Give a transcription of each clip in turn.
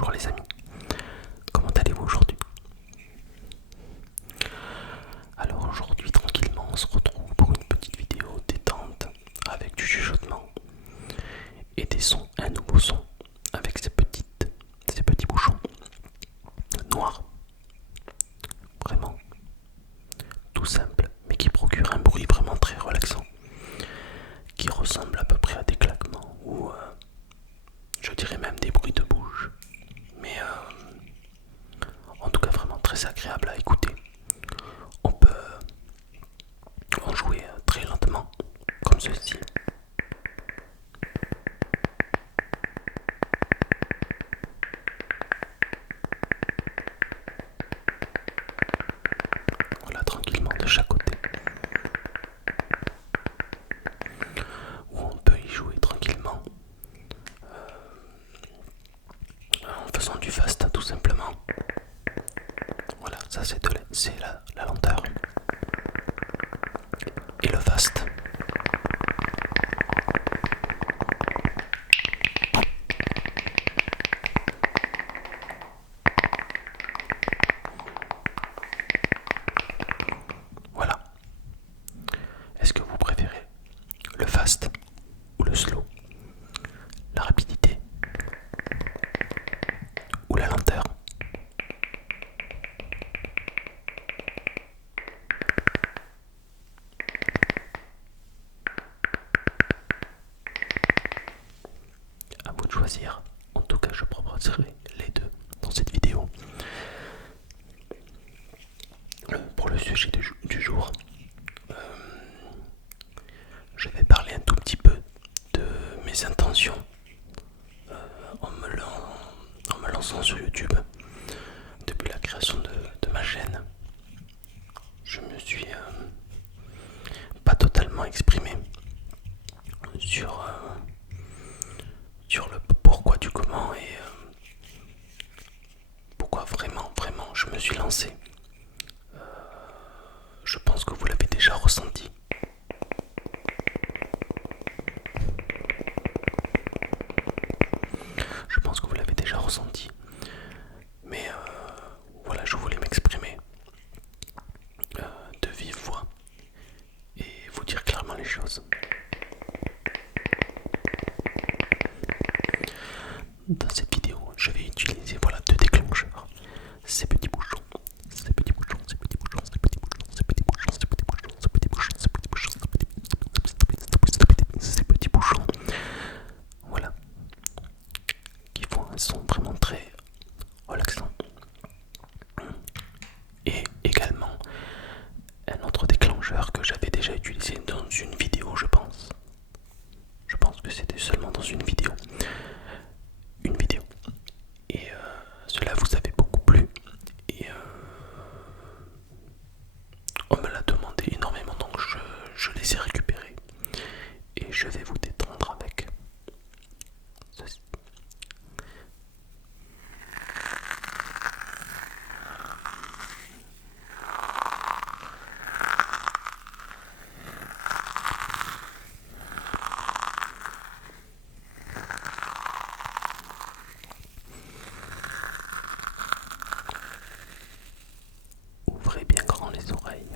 Bonjour les amis, comment allez-vous aujourd'hui? Alors aujourd'hui tranquillement on se retrouve pour une petite vidéo détente avec du chuchotement et des sons, un nouveau son avec ces petits bouchons noirs, vraiment tout simple mais qui procure un bruit vraiment très relaxant, qui ressemble à peu près à des claquements ou je dirais même des bruits de bouche, mais en tout cas vraiment très agréable à écouter. On peut en jouer très lentement, comme ceci. Voilà, tranquillement de chaque côté. Ou on peut y jouer tranquillement en faisant du fast tout simplement. Voilà, ça c'est la lenteur. Et le fast. Voilà. Est-ce que vous préférez le fast ou le slow? La rapidité ou la lenteur? À vous de choisir. En tout cas, je proposerai les deux dans cette vidéo. Pour le sujet du jour, je vais parler un tout petit peu de mes intentions en me lançant sur YouTube. Depuis la création de ma chaîne, je me suis pas totalement exprimé sur, sur le pourquoi du comment et pourquoi vraiment je me suis lancé. Je pense que vous l'avez déjà ressenti. Je pense que vous l'avez déjà ressenti. Mais voilà, je voulais m'exprimer de vive voix et vous dire clairement les choses. Dans cette vidéo, je vais utiliser voilà deux déclencheurs. Ces petits bouchons, ces petits bouchons, ces petits bouchons, ces petits bouchons, ces petits bouchons, ces petits bouchons, ces petits bouchons, ces petits bouchons, ces petits bouchons. Voilà, qui font un son vraiment très relaxant. Et également un autre déclencheur que j'avais déjà utilisé dans une vidéo, je pense. Je pense que c'était seulement dans une vidéo. Une vidéo. Et cela vous avait beaucoup plu. Et on me l'a demandé énormément, donc je les ai récupérés. Et je vais vous détendre avec ceci. Ouvrez bien grand les oreilles.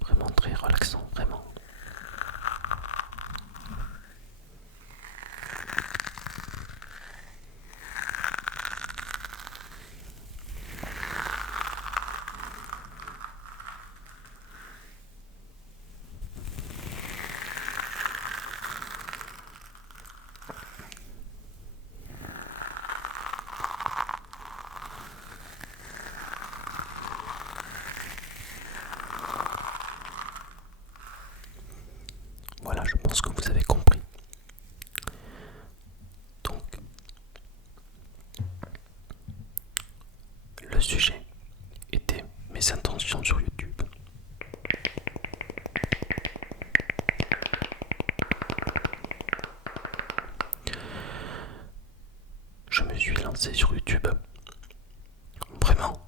Vraiment très relaxant, vraiment. Voilà, je pense que vous avez compris. Donc, le sujet était mes intentions sur YouTube. Je me suis lancé sur YouTube vraiment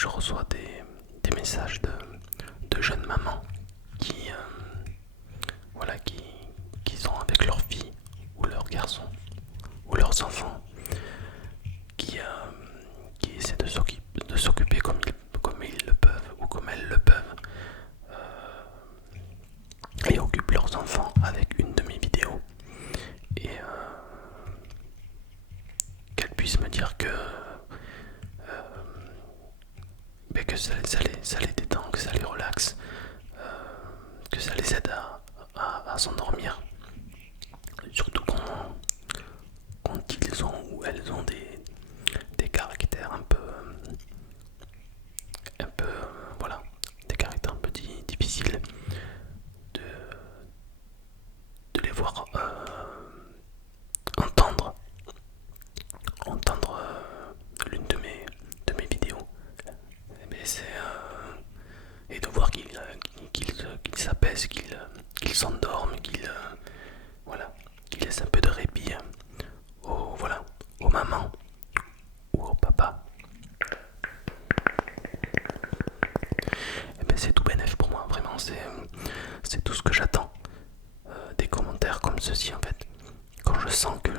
je reçois des messages de jeunes mamans qui, voilà, qui sont avec leur fille ou leurs garçons ou leurs enfants qui essaient de s'occuper comme ils le peuvent ou comme elles le peuvent et occupent leurs enfants avec une de mes vidéos et qu'elles puissent me dire que ça les détend, que ça les relaxe, que ça les aide à s'endormir. Surtout quand ils ont ou elles ont des caractères voilà, des caractères un peu difficiles de, de les voir entendre l'une de mes vidéos. Mais et de voir qu'ils s'apaisent, qu'ils s'endorment, voilà, qu'ils laissent un peu de répit voilà, aux mamans ou au papa. Et ben c'est tout bénef pour moi, vraiment, c'est tout ce que j'attends. Des commentaires comme ceci en fait. Quand je sens que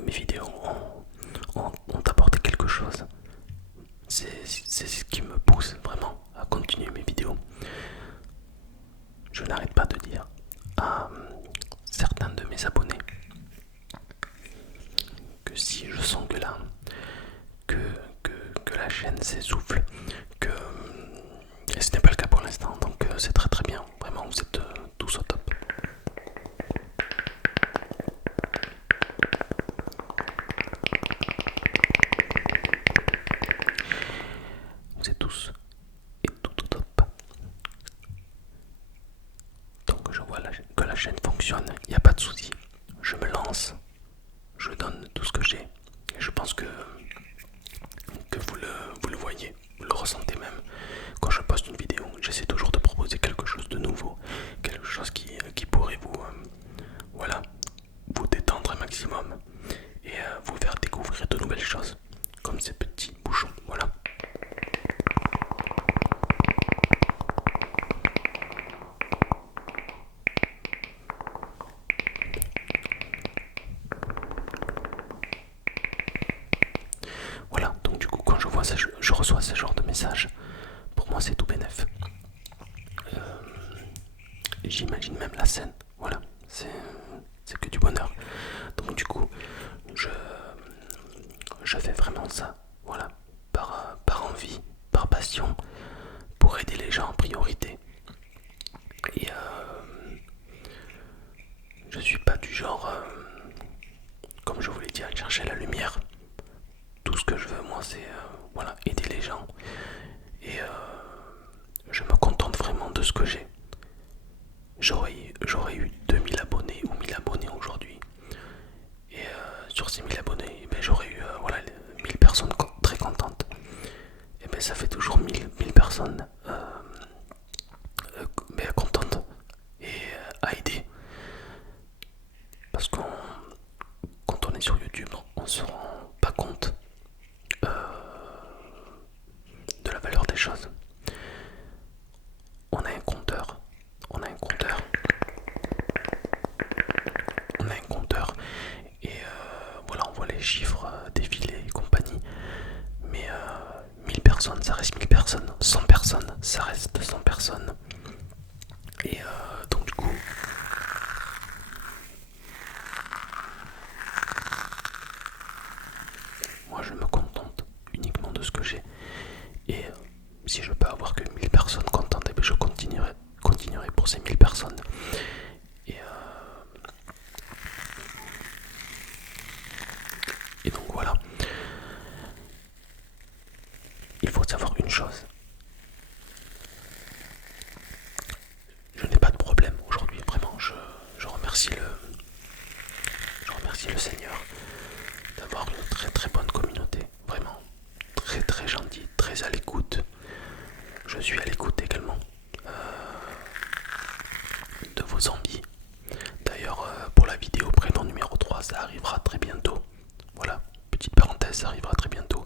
mes vidéos ont apporté quelque chose, c'est ce qui me pousse vraiment à continuer mes vidéos. Je n'arrête pas de dire à certains de mes abonnés que si je sens que la chaîne s'essouffle, et ce n'est pas le cas pour l'instant, donc c'est très très bien, vraiment vous êtes tous au top. Vous êtes tous et tout au top. Donc je vois que la chaîne fonctionne, il n'y a pas de souci. Je me lance, je donne tout ce que j'ai. Et je pense que vous le voyez, vous le ressentez même. Quand je poste une vidéo, j'essaie toujours de proposer quelque chose de nouveau, quelque chose qui pourrait voilà, vous détendre un maximum et vous faire découvrir de nouvelles choses, comme ces petits bouchons, voilà. Voilà, donc du coup quand je reçois ce genre de message, pour moi c'est tout bénef. J'imagine même la scène, voilà, c'est que du bonheur. Donc du coup, je fais vraiment ça, voilà, par envie, par passion, pour aider les gens en priorité. Et je suis pas du genre, comme je vous l'ai dit, à chercher la lumière. Tout ce que je veux, moi, c'est voilà, aider les gens. Et je me contente vraiment de ce que j'ai. J'aurais eu 2000 abonnés ou 1000 abonnés aujourd'hui. Et sur ces 1000 abonnés, ben, j'aurais eu voilà, 1000 personnes très contentes. Et ben, ça fait toujours 1000 personnes ben, contentes et à aider. Parce que quand on est sur YouTube, on se rend pas compte de la valeur des choses. On a un compteur, on a un compteur, on a un compteur, et voilà, on voit les chiffres défiler et compagnie. Mais 1000 personnes, ça reste 1000 personnes. 100 personnes, ça reste 100 personnes. Et donc du coup, moi je me contente uniquement de ce que j'ai. Et si je peux avoir que 1000 personnes contentes, eh bien je continuerai pour ces 1000 personnes. Et donc voilà. Il faut savoir une chose. Je n'ai pas de problème aujourd'hui, vraiment. Je remercie le Seigneur d'avoir une très très bonne communauté. Vraiment. Très très gentil, très à l'écoute. Je suis à l'écoute également de vos envies. D'ailleurs, pour la vidéo prénom numéro 3, ça arrivera très bientôt. Voilà, petite parenthèse, ça arrivera très bientôt.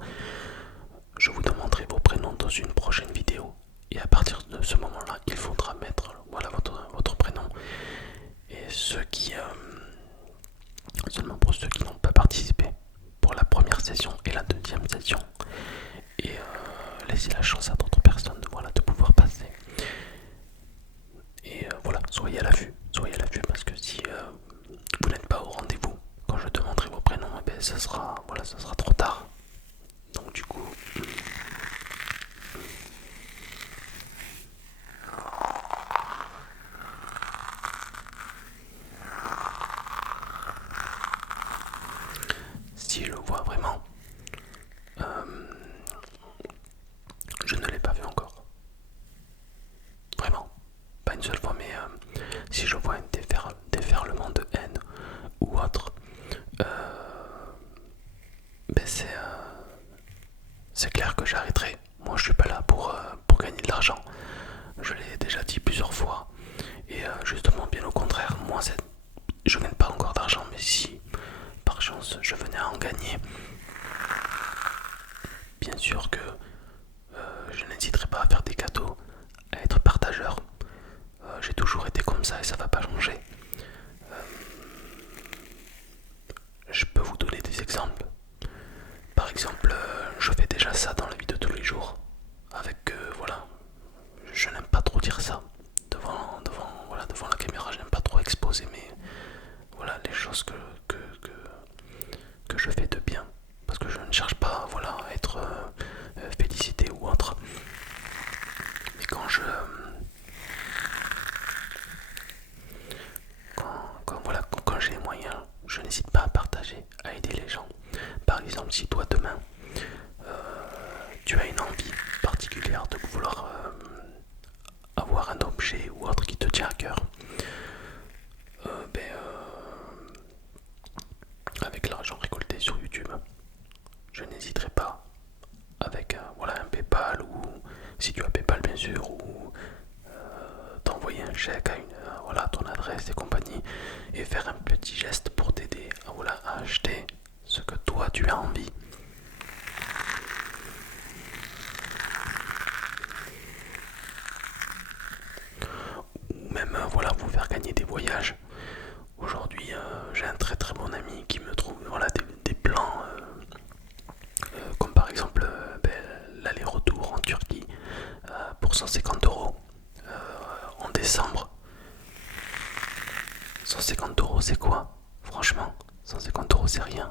Je vous demanderai vos dans une prochaine vidéo. Et à partir de ce moment-là, il faudra mettre voilà, votre prénom. Et seulement pour ceux qui n'ont pas participé pour la première session et la deuxième session. Et laisser la chance à d'autres personnes voilà, de pouvoir passer. Et voilà, soyez à l'affût parce que si vous n'êtes pas au rendez-vous quand je demanderai vos prénoms, eh ben, ça sera trop tard. Donc du coup, si je le vois vraiment, je ne l'ai pas vu encore. Vraiment, pas une seule fois, mais si je vois un déferlement de haine ou autre, ben c'est clair que j'arrêterai. Moi je suis pas là pour gagner de l'argent. Je l'ai déjà dit plusieurs fois. Et justement, bien au contraire, moi je gagne pas encore d'argent, mais si par chance je venais à en gagner, bien sûr que je n'hésiterai pas à faire des cadeaux, à être partageur. J'ai toujours été comme ça et ça va pas changer. Je peux vous donner des exemples. Par exemple, je fais déjà ça dans la vie de tous les jours. Avec, voilà, je n'aime pas trop dire ça devant la caméra, je n'aime pas trop exposer voilà, les choses que je fais de bien. Parce que je ne cherche pas voilà, à être félicité ou autre. Mais quand j'ai les moyens, je n'hésite pas à partager, à aider les gens. Par exemple, si toi demain tu as une envie particulière de vouloir avoir un objet ou autre qui te tient à cœur, avec l'argent récolté sur YouTube, je n'hésiterai pas avec voilà, un PayPal, ou si tu as PayPal bien sûr, ou t'envoyer un chèque à voilà, ton adresse et compagnie, et faire un petit geste pour t'aider voilà, à acheter ce que toi tu as envie. Ou même voilà, vous faire gagner des voyages. Aujourd'hui, j'ai un très très bon ami qui me trouve voilà, des plans, comme par exemple l'aller-retour en Turquie pour 150 € en décembre. 150 € c'est quoi? Franchement, 150 € c'est rien.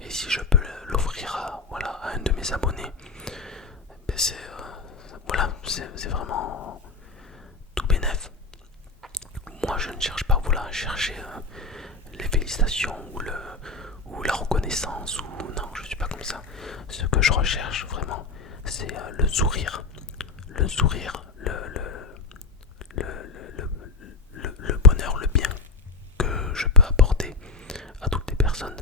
Et si je peux l'offrir voilà, à un de mes abonnés, ben c'est vraiment tout bénef. Moi je ne cherche pas voilà, à chercher les félicitations ou la reconnaissance, ou non, je suis pas comme ça. Ce que je recherche vraiment, c'est le sourire. Le sourire, le bonheur, le bien que je peux apporter à toutes les personnes.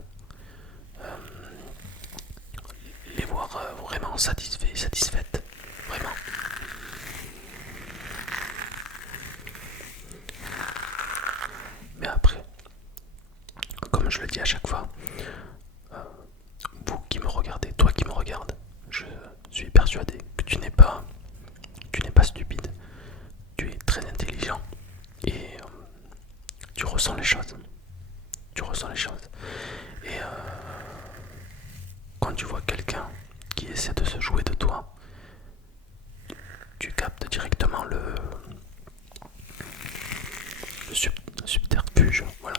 Les voir vraiment satisfaites. Vraiment. Mais après, comme je le dis à chaque fois, vous qui me regardez, toi qui me regardes, je suis persuadé que tu n'es pas stupide. Tu es très intelligent et tu ressens les choses. Tu ressens les choses. Et quand tu vois quelqu'un qui essaie de se jouer de toi, tu captes directement le subterfuge. Voilà.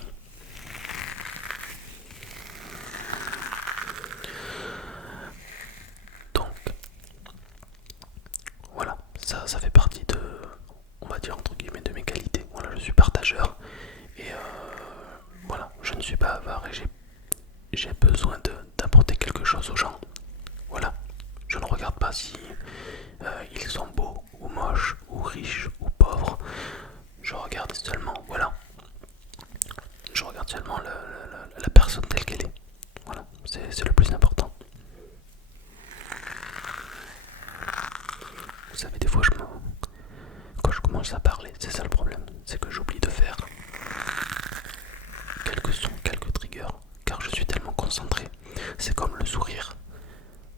Donc, voilà, ça fait partie de, on va dire entre guillemets, de mes qualités. Voilà, je suis partageur et voilà, je ne suis pas avare et j'ai besoin d'apporter quelque chose aux gens. Voilà, je ne regarde pas si ils sont beaux ou moches ou riches ou pauvres. Je regarde seulement, voilà, je regarde seulement la personne telle qu'elle est. Voilà, c'est le plus important. Vous savez, des fois, quand je commence à parler, c'est ça le problème, c'est que j'oublie de faire quelques sons, quelques triggers, car je suis tellement concentré. C'est comme le sourire.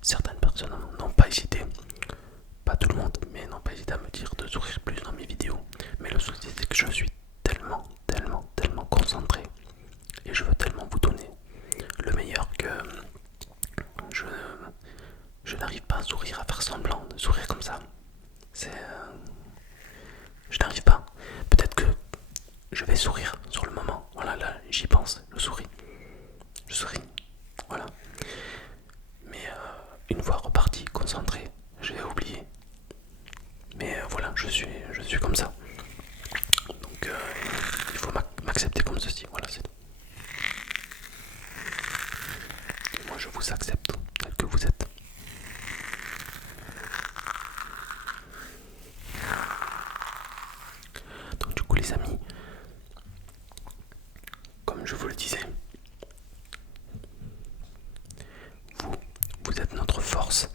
Certaines personnes n'ont pas hésité je suis comme ça. Donc il faut m'accepter comme ceci, voilà, c'est tout. Et moi je vous accepte tel que vous êtes. Donc du coup les amis, comme je vous le disais, vous, vous êtes notre force.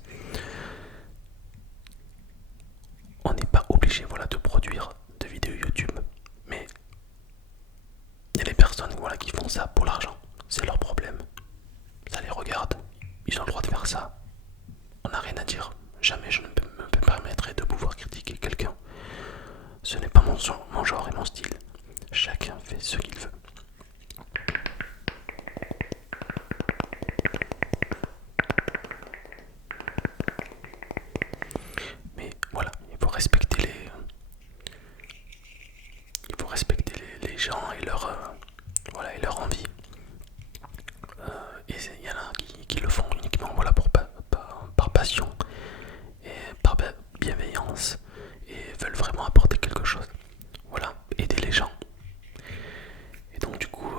On n'est pas obligé, voilà, de produire de vidéos YouTube, mais il y a des personnes, voilà, qui font ça pour l'argent. C'est leur problème. Ça les regarde. Ils ont le droit de faire ça. On n'a rien à dire. Jamais je ne me permettrai de pouvoir critiquer quelqu'un. Ce n'est pas mon genre et mon style. Chacun fait ce qu'il veut. Mais voilà, il faut respecter les gens et leur, voilà, et leur envie. Et il y en a qui le font uniquement, voilà, par passion et par bienveillance et veulent vraiment apporter quelque chose. Voilà, aider les gens. Et donc du coup,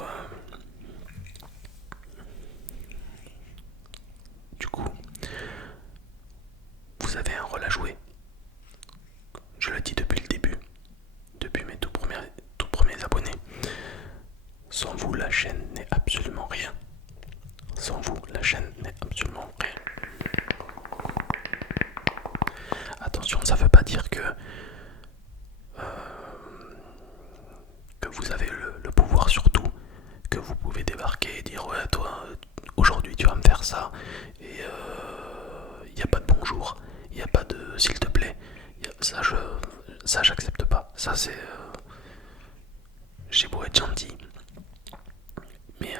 vous avez un rôle à jouer. Je le dis depuis le début, depuis mes tout premiers abonnés. Sans vous, la chaîne n'est absolument rien. Sans vous, la chaîne n'est absolument rien. Attention, ça ne veut pas dire que vous avez le pouvoir sur tout, que vous pouvez débarquer et dire ouais toi aujourd'hui tu vas me faire ça et il n'y a pas de bonjour, il n'y a pas de s'il te plaît, ça j'accepte pas, ça c'est j'ai beau être gentil mais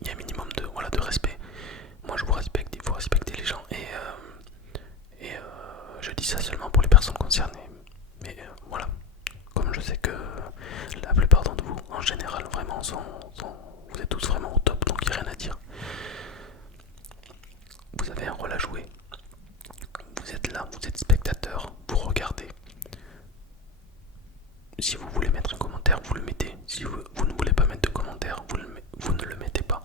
il y a un minimum de, voilà, de respect. Moi je vous respecte, il faut respecter les gens et je dis ça seulement pour les personnes concernées, mais voilà, comme je sais que la plupart d'entre vous en général vraiment vous êtes tous vraiment au top, donc il n'y a rien à dire. Vous avez un rôle à jouer. Vous êtes là, vous êtes spectateur, vous regardez. Si vous voulez mettre un commentaire, vous le mettez. Si vous ne voulez pas mettre de commentaire, vous ne le mettez pas.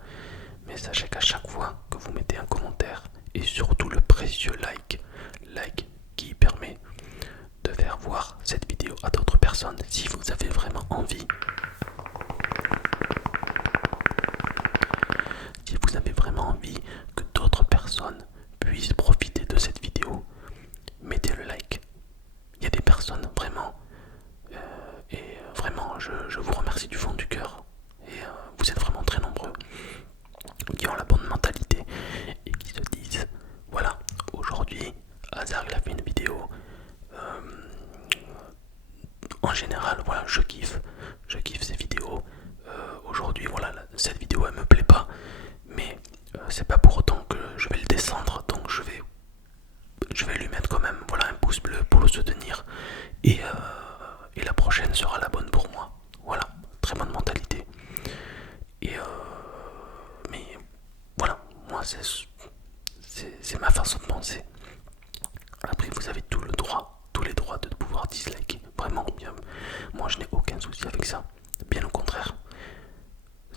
Mais sachez qu'à chaque fois que vous mettez un commentaire, et surtout le précieux like qui permet de faire voir cette vidéo à d'autres personnes, si vous avez vraiment envie, si vous avez vraiment envie que d'autres personnes puissent profiter de cette vidéo, mettez le like. Il y a des personnes vraiment, et vraiment je vous remercie du fond du cœur, et vous êtes vraiment très nombreux, qui ont la bonne mentalité et qui se disent voilà, aujourd'hui Hazard il a fait une vidéo, en général voilà, je kiffe ces vidéos, aujourd'hui voilà, cette vidéo elle me plaît pas, mais c'est pas pour autant que je vais le descendre, donc je vais lui mettre quand même, voilà, un pouce bleu pour le soutenir et la prochaine sera la bonne pour moi. Voilà, très bonne mentalité. Et mais voilà, moi c'est ma façon de penser. Après vous avez tout le droit, tous les droits de pouvoir disliker. Vraiment, bien, moi je n'ai aucun souci avec ça. Bien au contraire.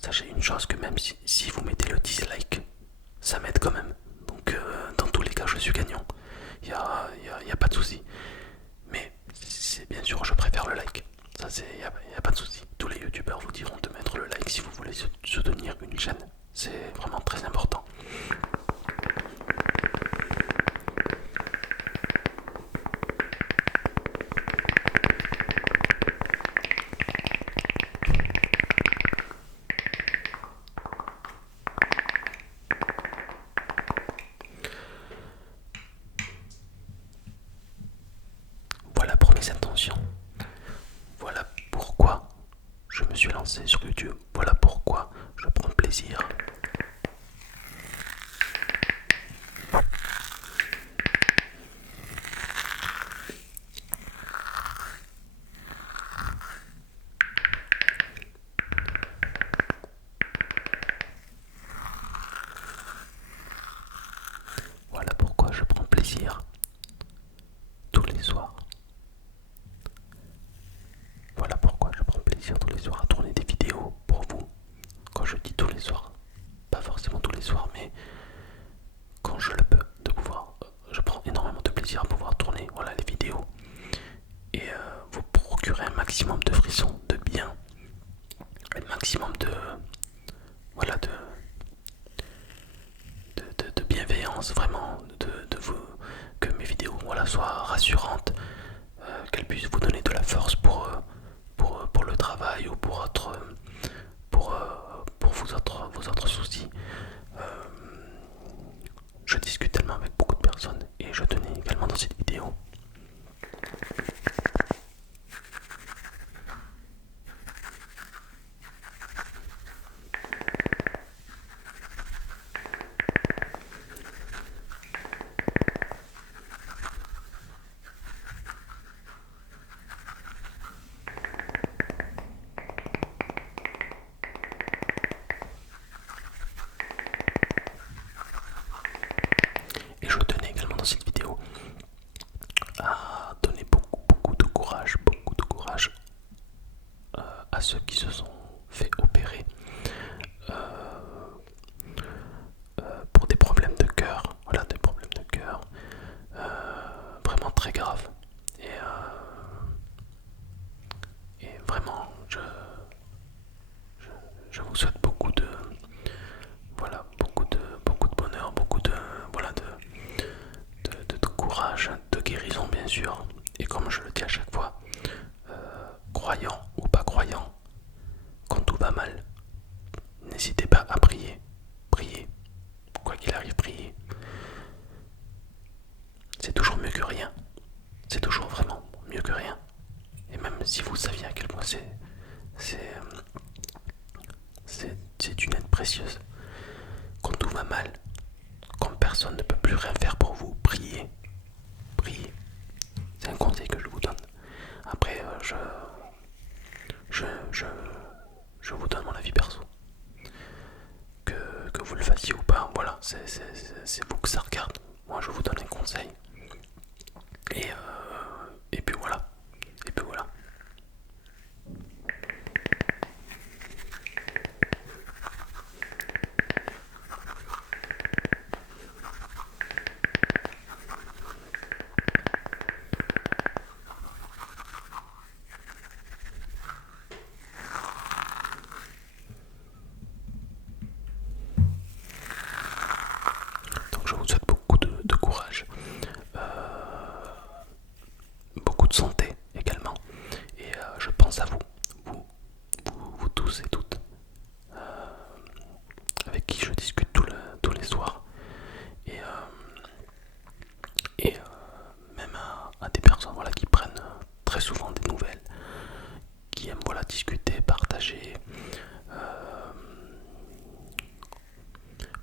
Sachez une chose, que même si vous mettez le dislike, ça m'aide quand même. Donc dans tous les cas je suis gagnant. Il n'y a pas de souci. Mais c'est bien sûr je préfère le like. Ça il n'y a pas de souci. Tous les youtubeurs vous diront de mettre le like si vous voulez soutenir une chaîne. C'est vraiment très important. Voilà pour mes intentions. Voilà pourquoi je me suis lancé sur YouTube. Voilà pourquoi je prends plaisir. Voilà pourquoi je prends plaisir tous les soirs maximum de frissons, de bien, un maximum de voilà de bienveillance, vraiment de vous, que mes vidéos voilà soient rassurantes, qu'elles puissent vous donner de la force pour le travail ou pour vos autres soucis. Euh, je discute tellement avec beaucoup de personnes et je tenais également dans cette vidéo et je tenais également dans cette vidéo à donner beaucoup de courage, à ceux qui se sont fait opérer pour des problèmes de cœur, voilà, des problèmes de cœur vraiment très graves. Et vraiment, je vous souhaite beaucoup de bonheur, voilà, de courage, de guérison bien sûr. Et comme je le dis à chaque fois, croyant ou pas croyant, quand tout va mal, n'hésitez pas à prier. Priez. Quoi qu'il arrive, priez. C'est toujours mieux que rien. C'est toujours vraiment mieux que rien. Et même si vous saviez à quel point c'est une aide précieuse. Quand tout va mal, quand personne ne peut plus rien faire pour vous, priez. Priez. C'est un conseil que je vous donne. Après, je vous donne mon avis perso. Que vous le fassiez ou pas, voilà, c'est vous que ça regarde. Moi, je vous donne un conseil. Et puis voilà. Et puis voilà. Donc je vous souhaite beaucoup de courage, beaucoup de santé également. Et je pense à vous tous et toutes, avec qui je discute tous les soirs. Et, même à des personnes voilà, qui prennent très souvent des nouvelles, qui aiment voilà, discuter, partager,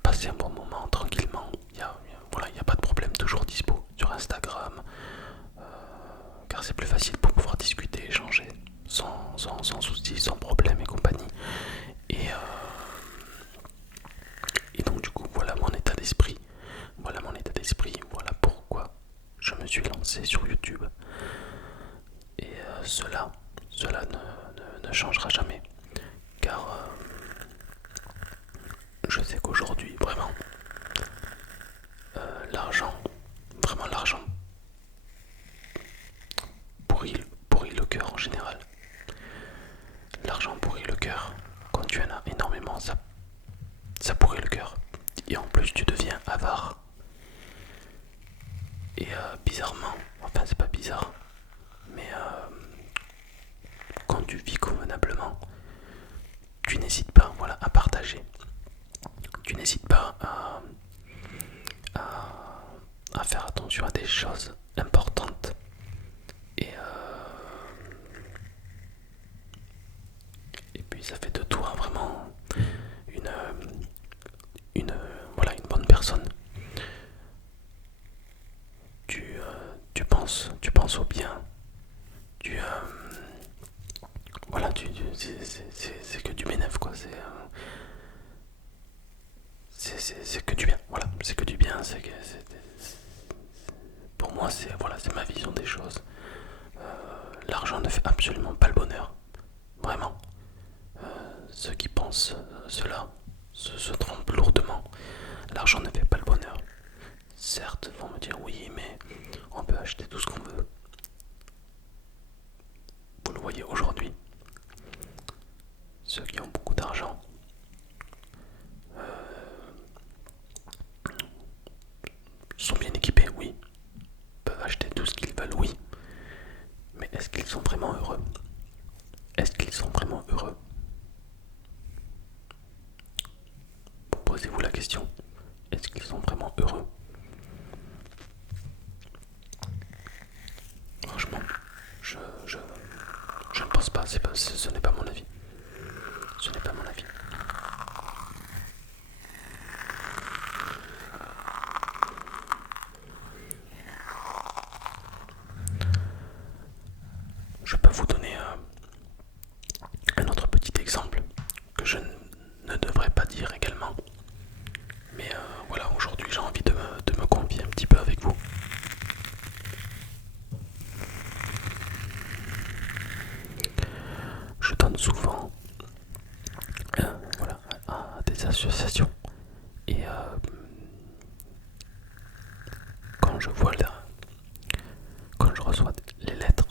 passer un bon moment tranquillement. Il y a pas de problème, toujours dispo sur Instagram, car c'est plus facile pour pouvoir discuter, échanger sans soucis, sans problème et compagnie. Et, et donc du coup voilà mon état d'esprit. Voilà mon état d'esprit, voilà pourquoi je me suis lancé sur YouTube. Et cela ne changera jamais. Car je sais qu'aujourd'hui, vraiment, l'argent, vraiment l'argent, pourrit le cœur en général. L'argent pourrit le cœur. Quand tu en as énormément, ça pourrit le cœur. Et en plus, tu deviens avare. Et bizarrement, enfin c'est pas bizarre, mais quand tu vis convenablement, tu n'hésites pas voilà, à partager. Tu n'hésites pas à faire attention à des choses importantes. Et puis ça fait de toi vraiment une, voilà, une bonne personne. Tu penses au bien. Voilà, c'est que du bénéfice quoi. C'est que du bien. Voilà, c'est que du bien. Pour moi, c'est ma vision des choses. L'argent ne fait absolument pas le bonheur. Vraiment. Ceux qui pensent cela se trompent lourdement. L'argent ne fait pas le bonheur. Certes, vont me dire oui, mais on peut acheter tout ce qu'on veut. Vous le voyez aujourd'hui. général, oui. Mais est-ce qu'ils sont vraiment heureux? Est-ce qu'ils sont vraiment heureux? Posez-vous la question. Est-ce qu'ils sont vraiment heureux? Franchement, je, je, je ne pense pas. Ce n'est pas mon avis. Ce n'est pas mon avis. Je peux vous donner un autre petit exemple que je ne devrais pas dire également. Mais voilà, aujourd'hui j'ai envie de me confier un petit peu avec vous. Je donne souvent voilà, à des associations et quand je vois quand je reçois les lettres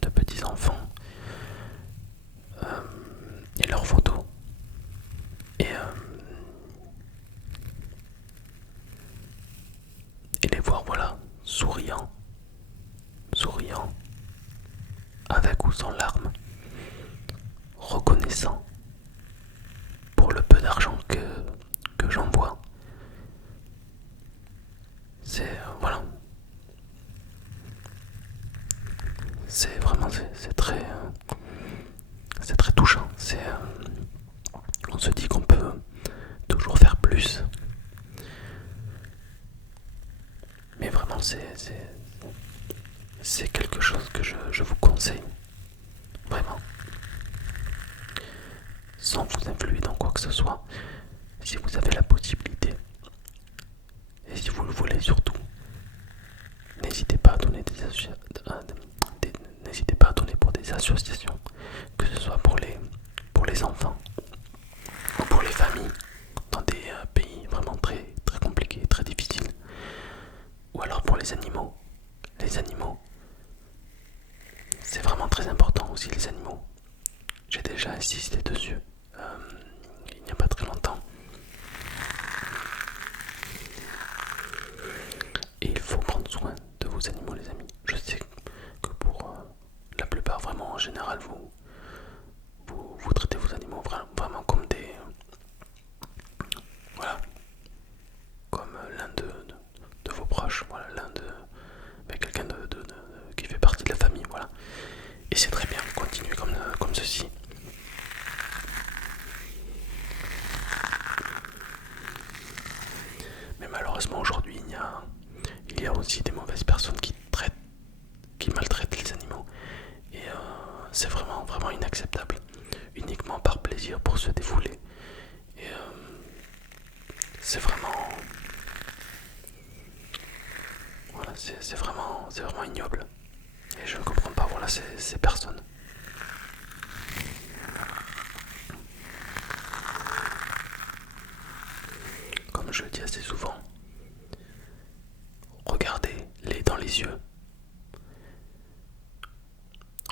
de petits enfants et leurs photos et les voir voilà souriants, avec ou sans larmes, reconnaissant pour le peu d'argent que j'envoie. C'est voilà, c'est vraiment c'est très touchant. On se dit qu'on peut toujours faire plus, mais vraiment c'est quelque chose que je vous conseille vraiment, sans vous influer dans quoi que ce soit. Si vous avez la possibilité et si vous le voulez surtout, n'hésitez pas à donner n'hésitez pas à donner pour des associations, que ce soit pour les enfants ou pour les familles dans des pays vraiment très très compliqués, très difficiles, ou alors pour les animaux. Les animaux, c'est vraiment très important aussi, les animaux. J'ai déjà insisté dessus il n'y a pas très longtemps. Et il faut prendre soin de vos animaux, les amis. Je sais que pour la plupart, vraiment en général, vous traitez vos animaux vraiment comme des... Voilà, comme l'un de vos proches, voilà, quelqu'un qui fait partie de la famille, voilà. Et c'est très bien, continuez comme ceci. Mais malheureusement aujourd'hui il y a aussi des mauvaises personnes qui maltraitent les animaux. Et c'est vraiment vraiment inacceptable. Uniquement par plaisir pour se défouler. Et c'est vraiment... Voilà, c'est vraiment ignoble. Et je ne comprends pas voilà, ces personnes. Comme je le dis assez souvent, regardez-les dans les yeux.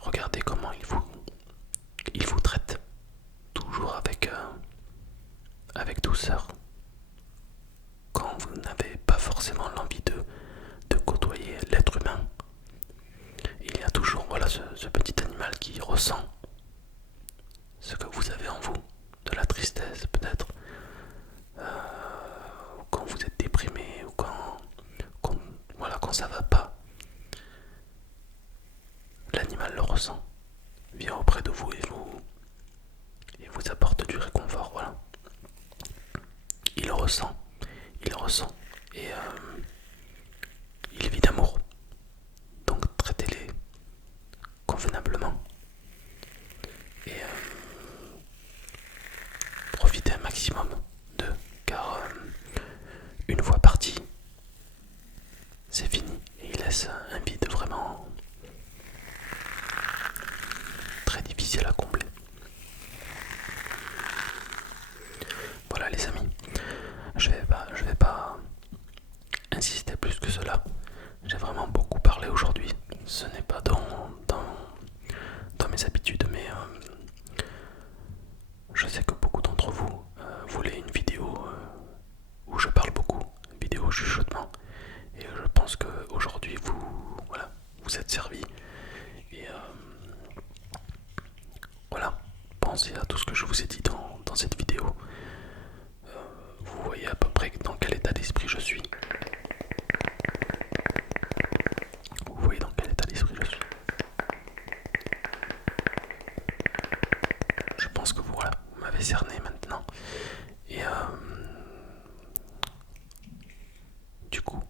Regardez comment ils vous traitent. Toujours avec douceur. Quand vous n'avez pas forcément l'envie de côtoyer l'être humain, il y a toujours voilà, ce petit animal qui ressent ce que vous avez en vous, de la tristesse peut-être, quand vous êtes déprimé ou voilà, quand ça va pas. L'animal le ressent, vient auprès de vous et vous apporte du réconfort, voilà. Il ressent et il vit d'amour. Donc traitez-les convenablement et profitez un maximum d'eux, car une fois parti, c'est fini et il laisse un vide vraiment très difficile à combler. Voilà les amis, je vais pas insister plus que cela. J'ai vraiment beaucoup parlé aujourd'hui. Ce n'est pas dans mes habitudes, mais je sais que beaucoup d'entre vous voulaient une vidéo où je parle beaucoup, une vidéo chuchotement. Et je pense qu'aujourd'hui vous êtes servi. Et voilà, pensez à tout ce que je vous ai dit dans cette vidéo. Vous voyez à peu près dans quel état d'esprit je suis. Vous voyez dans quel état d'esprit je suis. Je pense que voilà, vous m'avez cerné maintenant. Et du coup,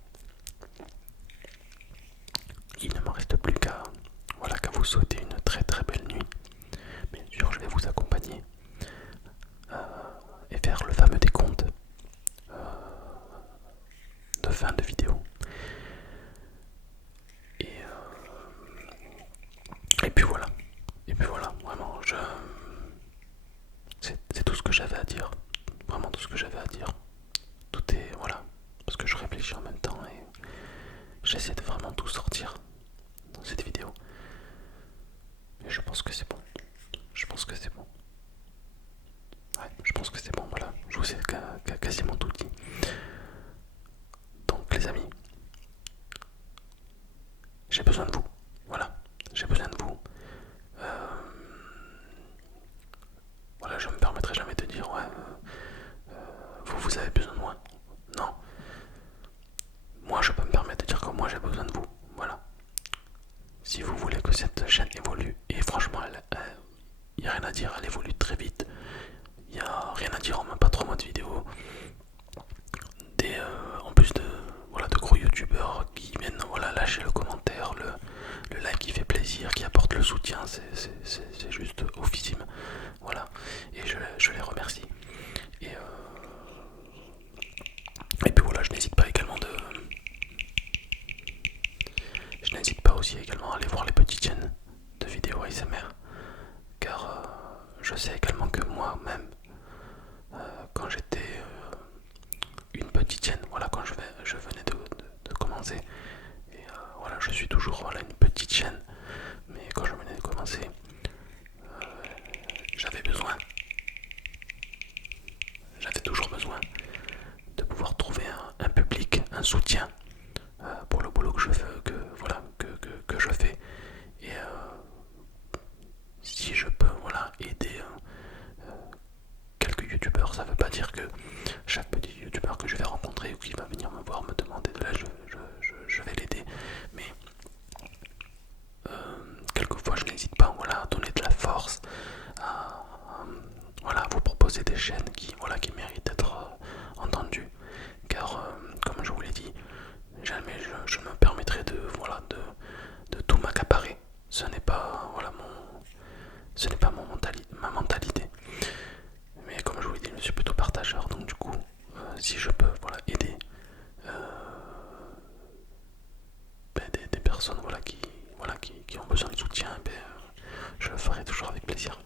il ne me reste plus qu'à voilà, qu'à vous souhaiter une très très belle nuit. Bien sûr, je vais vous accompagner et faire le fameux décompte de fin de vidéo. Et, et puis voilà. Et puis voilà, vraiment, c'est tout ce que j'avais à dire. Vraiment tout ce que j'avais à dire. Tout est, voilà, parce que je réfléchis en même temps et j'essaie de vraiment tout sortir dans cette vidéo. Et je pense que c'est bon. Je pense que c'est bon. Ouais, je pense que c'est bon, voilà. Je vous ai quasiment tout dit. Donc les amis, j'ai besoin de vous. Voilà, j'ai besoin de vous. Voilà, je me permettrai jamais de dire ouais, vous avez besoin de moi. Non. Moi, je peux me permettre de dire que moi j'ai besoin de vous. Voilà. Si vous voulez que cette chaîne évolue, et franchement, il n'y a rien à dire, elle évolue très vite. Il n'y a rien à dire, on n'a pas 3 mois de vidéo. En plus de, voilà, de gros youtubeurs qui viennent voilà, lâcher le commentaire, le like qui fait plaisir, qui apporte le soutien, c'est juste oufissime. Voilà, et je les remercie. Et puis voilà, je n'hésite pas également je n'hésite pas aussi également à aller voir les petites chaînes de vidéos ASMR, car je sais également que moi-même, quand j'étais une petite chaîne, voilà, quand je venais de commencer, et voilà, je suis toujours voilà, une petite chaîne, mais quand je venais de commencer, j'avais toujours besoin de pouvoir trouver un public, un soutien pour le boulot que je fais, que je fais. Et si je peux voilà, aider quelques youtubeurs, ça veut pas dire que chaque petit youtubeur que je vais rencontrer ou qui va venir me voir me demander de l'aide, je vais l'aider. Mais quelquefois je n'hésite pas voilà, à donner de la force, à voilà, vous proposer des chaînes qui méritent d'être entendues. Car comme je vous l'ai dit, jamais je me permettrai de tout m'accaparer. Ce n'est pas voilà, ma mentalité. Mais comme je vous l'ai dit, je suis plutôt partageur, donc du coup, si je peux voilà, aider des personnes voilà, qui ont besoin de soutien, je le ferai toujours avec plaisir.